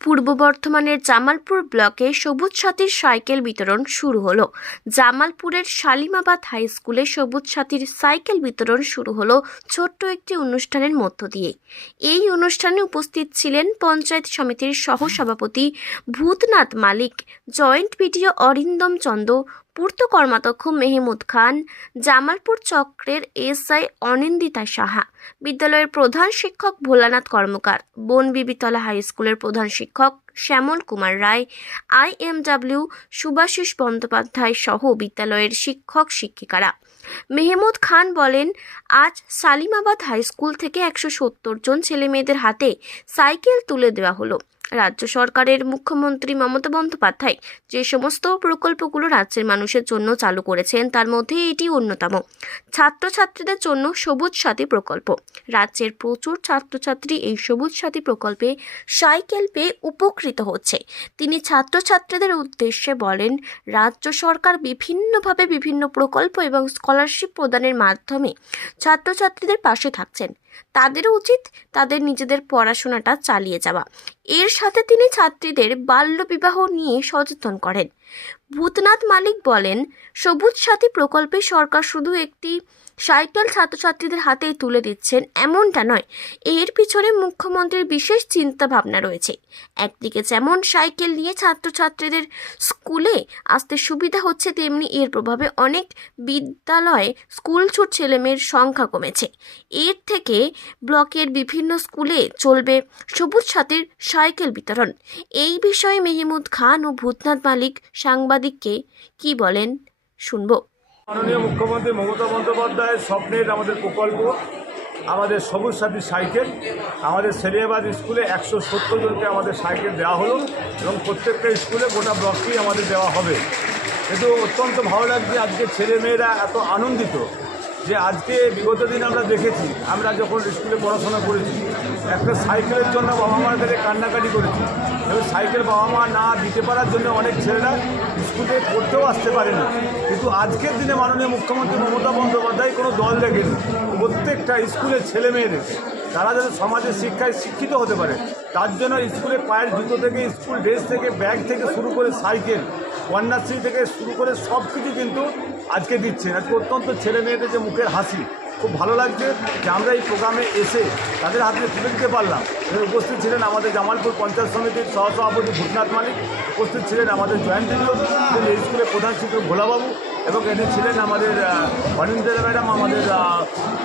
পূর্ব বর্ধমানের জামালপুর ব্লকে সবুজ সাথীর সাইকেল বিতরণ শুরু হলো। জামালপুরের শালিমাবাদ হাই স্কুলে সবুজ সাথীর সাইকেল বিতরণ শুরু হলো ছোট্ট একটি অনুষ্ঠানের মধ্য দিয়ে। এই অনুষ্ঠানে উপস্থিত ছিলেন পঞ্চায়েত সমিতির সহসভাপতি ভূতনাথ মালিক, জয়েন্ট বিডিও অরিন্দম চন্দ পূর্ত কর্মাধ্যক্ষ মেহমুদ খান, জামালপুর চক্রের এসআই অনিন্দিতা সাহা, বিদ্যালয়ের প্রধান শিক্ষক ভোলানাথ কর্মকার, বন বিবিতলা হাই স্কুলের প্রধান শিক্ষক শ্যামল কুমার রায় আইএমডব্লিউ সুভাষিস বন্দ্যোপাধ্যায় সহ বিদ্যালয়ের শিক্ষক শিক্ষিকারা। মেহমুদ খান বলেন, আজ সালিমাবাদ হাই স্কুল থেকে একশো সত্তর জন ছেলেমেয়েদের হাতে সাইকেল তুলে দেওয়া হলো। রাজ্য সরকারের মুখ্যমন্ত্রী মমতা বন্দ্যোপাধ্যায় যে সমস্ত প্রকল্পগুলো রাজ্যের মানুষের জন্য চালু করেছেন, তার মধ্যে এটি অন্যতম। ছাত্রছাত্রীদের জন্য সবুজ সাথী প্রকল্প। রাজ্যের প্রচুর ছাত্রছাত্রী এই সবুজ সাথী প্রকল্পে সাইকেল পেয়ে উপকৃত হচ্ছে। তিনি ছাত্রছাত্রীদের উদ্দেশ্যে বলেন, রাজ্য সরকার বিভিন্নভাবে বিভিন্ন প্রকল্প এবং স্কলারশিপ প্রদানের মাধ্যমে ছাত্রছাত্রীদের পাশে থাকছেন। তাদেরও উচিত তাদের নিজেদের পড়াশোনাটা চালিয়ে যাওয়া। এর সাথে তিনি ছাত্রীদের বাল্যবিবাহ নিয়ে সচেতন করেন। ভূতনাথ মালিক বলেন, সবুজ সাথী প্রকল্পে সরকার শুধু একটি সাইকেল ছাত্রছাত্রীদের হাতেই তুলে দিচ্ছেন, এমনটা নয়। এর পিছনে মুখ্যমন্ত্রীর বিশেষ চিন্তা ভাবনা রয়েছে। একদিকে যেমন সাইকেল নিয়ে ছাত্রছাত্রীদের স্কুলে আসতে সুবিধা হচ্ছে, তেমনি এর প্রভাবে অনেক বিদ্যালয়ে স্কুল ছুট ছেলেমেয়ের সংখ্যা কমেছে। এর থেকে ব্লকের বিভিন্ন স্কুলে চলবে সবুজ সাথীর সাইকেল বিতরণ। এই বিষয়ে মেহমুদ খান ও ভূতনাথ মালিক সাংবাদিককে কি বলেন শুনব। মাননীয় মুখ্যমন্ত্রী মমতা বন্দ্যোপাধ্যায়ের স্বপ্নের আমাদের প্রকল্প, আমাদের সবুজ সাথী সাইকেল, আমাদের সেরিয়াবাদ স্কুলে একশো সত্তর জনকে আমাদের সাইকেল দেওয়া হলো এবং প্রত্যেকটা স্কুলে গোটা ব্লককেই আমাদের দেওয়া হবে। কিন্তু অত্যন্ত ভালো লাগছে। আজকে ছেলেমেয়েরা এত আনন্দিত। যে আজকে বিগত দিন আমরা দেখেছি, আমরা যখন স্কুলে পড়াশোনা করেছি, একটা সাইকেলের জন্য বাবা মার কাছে কান্নাকাটি করেছি এবং সাইকেল বাবা মা না দিতে পারার জন্য অনেক ছেলেরা স্কুলে পড়তেও আসতে পারে না। কিন্তু আজকের দিনে মাননীয় মুখ্যমন্ত্রী মমতা বন্দ্যোপাধ্যায় কোনো দল দেখেনি। প্রত্যেকটা স্কুলের ছেলে মেয়েদের তারা যেন সমাজের শিক্ষায় শিক্ষিত হতে পারে। তার জন্য স্কুলে পায়ের জুতো থেকে, স্কুল ড্রেস থেকে, ব্যাগ থেকে শুরু করে সাইকেল কন্যাশ্রী থেকে শুরু করে সব কিছু কিন্তু আজকে দিচ্ছেন। আজকে অত্যন্ত ছেলে মেয়েদের যে মুখের হাসি, খুব ভালো লাগছে যে আমরা এই প্রোগ্রামে এসে তাদের হাতে তুলে দিতে পারলাম। উপস্থিত ছিলেন আমাদের জামালপুর পঞ্চায়েত সমিতির সহসভাপতি ভূতনাথ মালিক, উপস্থিত ছিলেন আমাদের জয়েন্ট এই স্কুলের প্রধান শিক্ষক ভোলাবাবু এবং এখানে ছিলেন আমাদের অনিন্দিতা ম্যাডাম আমাদের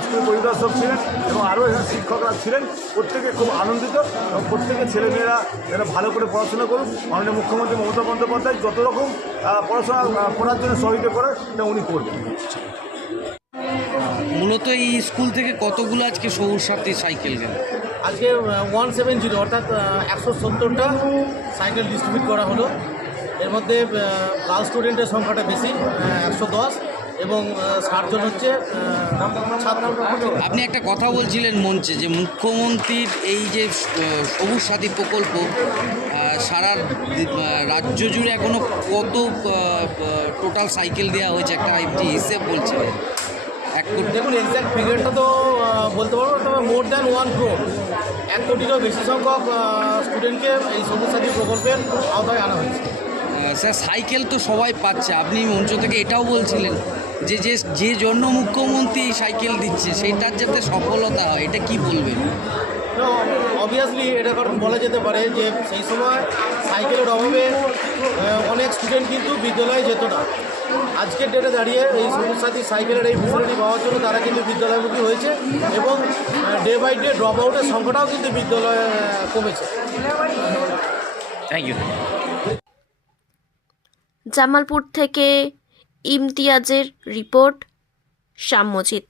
স্কুল পরিদর্শক ছিলেন এবং আরও এখানে শিক্ষকরা ছিলেন। প্রত্যেকে খুব আনন্দিত এবং প্রত্যেকে ছেলেমেয়েরা যারা ভালো করে পড়াশোনা করুন মাননীয় মুখ্যমন্ত্রী মমতা বন্দ্যোপাধ্যায় যত রকম পড়াশোনা করার জন্য সহযোগিতা করে তা উনি করবেন। মূলত এই স্কুল থেকে কতগুলো আজকে সবুজ সাথী সাইকেল গেল? আজকে ওয়ান সেভেন জিরো অর্থাৎ একশো সত্তরটা সাইকেল ডিস্ট্রিবিউট করা হলো। এর মধ্যে গার্ল স্টুডেন্টের সংখ্যাটা বেশি একশো দশ এবং ষাটজন হচ্ছে আপনি একটা কথা বলছিলেন মঞ্চে যে মুখ্যমন্ত্রীর এই যে সবুজ সাথী প্রকল্প সারা রাজ্য জুড়ে এখনও কত টোটাল সাইকেল দেওয়া হয়েছে একটা একটি হিসেব বলছিলেন এক কোটি দেখুন এক্স্যাক্ট ফিগারটা তো বলতে পারব তবে মোর দ্যান ওয়ান ক্রোড এক কোটিরও বেশি সংখ্যক স্টুডেন্টকে এই সবুজ সাথী প্রকল্পের আওতায় আনা হয়েছে। স্যার সাইকেল তো সবাই পাচ্ছে। আপনি মঞ্চ থেকে এটাও বলছিলেন যে যে যে জন্য মুখ্যমন্ত্রী এই সাইকেল দিচ্ছে সেটার যাতে সফলতা হয় এটা কি বলবেন? অবভিয়াসলি এটা কারণ বলা যেতে পারে যে সেই সময় সাইকেলের অভাবে অনেক স্টুডেন্ট কিন্তু বিদ্যালয়ে যেত না। আজকের ডেটে দাঁড়িয়ে এই সবুজ সাথী সাইকেলের এই ফেসিলিটি পাওয়ার জন্য তারা কিন্তু বিদ্যালয়মুখী হয়েছে এবং ডে বাই ডে ড্রপ আউটের সংখ্যাটাও কিন্তু বিদ্যালয়ে কমেছে। থ্যাংক ইউ জামালপুর থেকে ইমতিয়াজের রিপোর্ট শ্যামজিৎ